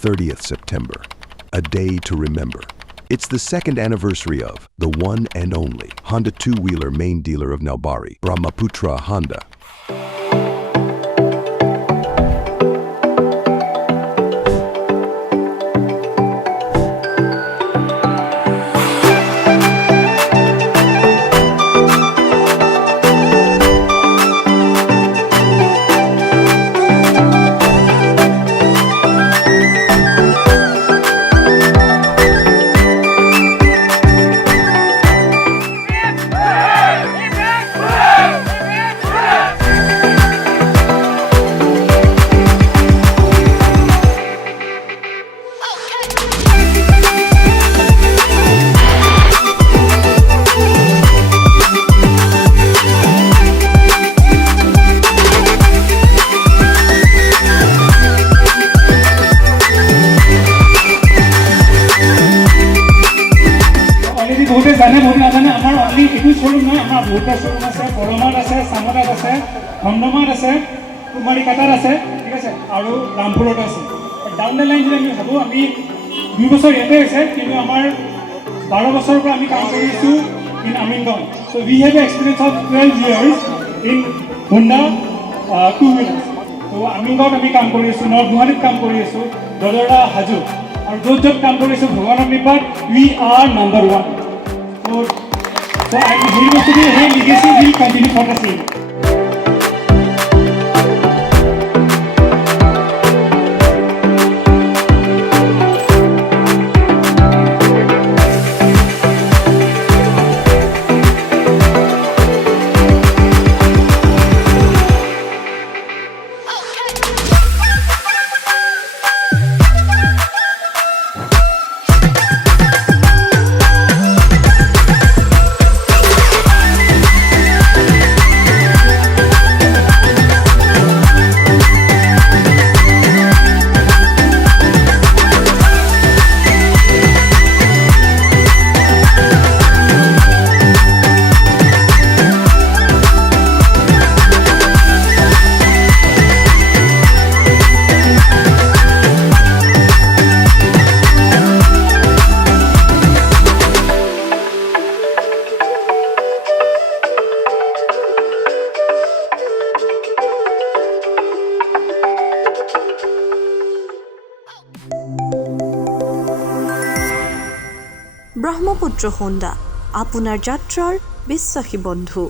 30th September, a day to remember. It's the second anniversary of the one and only Honda two-wheeler main dealer of Nalbari, Brahmaputra Honda. বহুতে জানে বহুত নাজানে আমাৰ অনলি এইটো শ্ব'ৰুম নহয় আমাৰ বহুতটা শ্ব'ৰুম আছে বৰমাত আছে চামৰাত আছে খণ্ডমাত আছে কুমাৰীকাটাত আছে ঠিক আছে আৰু ৰামপুৰত আছে ডাউন দ্য লাইন যদি আমি ভাবোঁ আমি 2 বছৰ ইয়াতে হৈছে কিন্তু আমাৰ 12 বছৰৰ পৰা আমি কাম কৰি আছোঁ in Amingaon so' we have experience of 12 years in Honda two wheelers ত' আমিনগাঁৱত আমি কাম কৰি আছোঁ নৰ্থ গুৱাহাটীত কাম কৰি আছোঁ দদৰা হাজো আৰু য'ত কাম কৰি আছোঁ ভগৱানৰ কৃপাত we R number 1 So I believe that the legacy will continue for the same. Brahmaputra হোণ্ডা আপোনাৰ যাত্ৰাৰ বিশ্বাসী বন্ধু।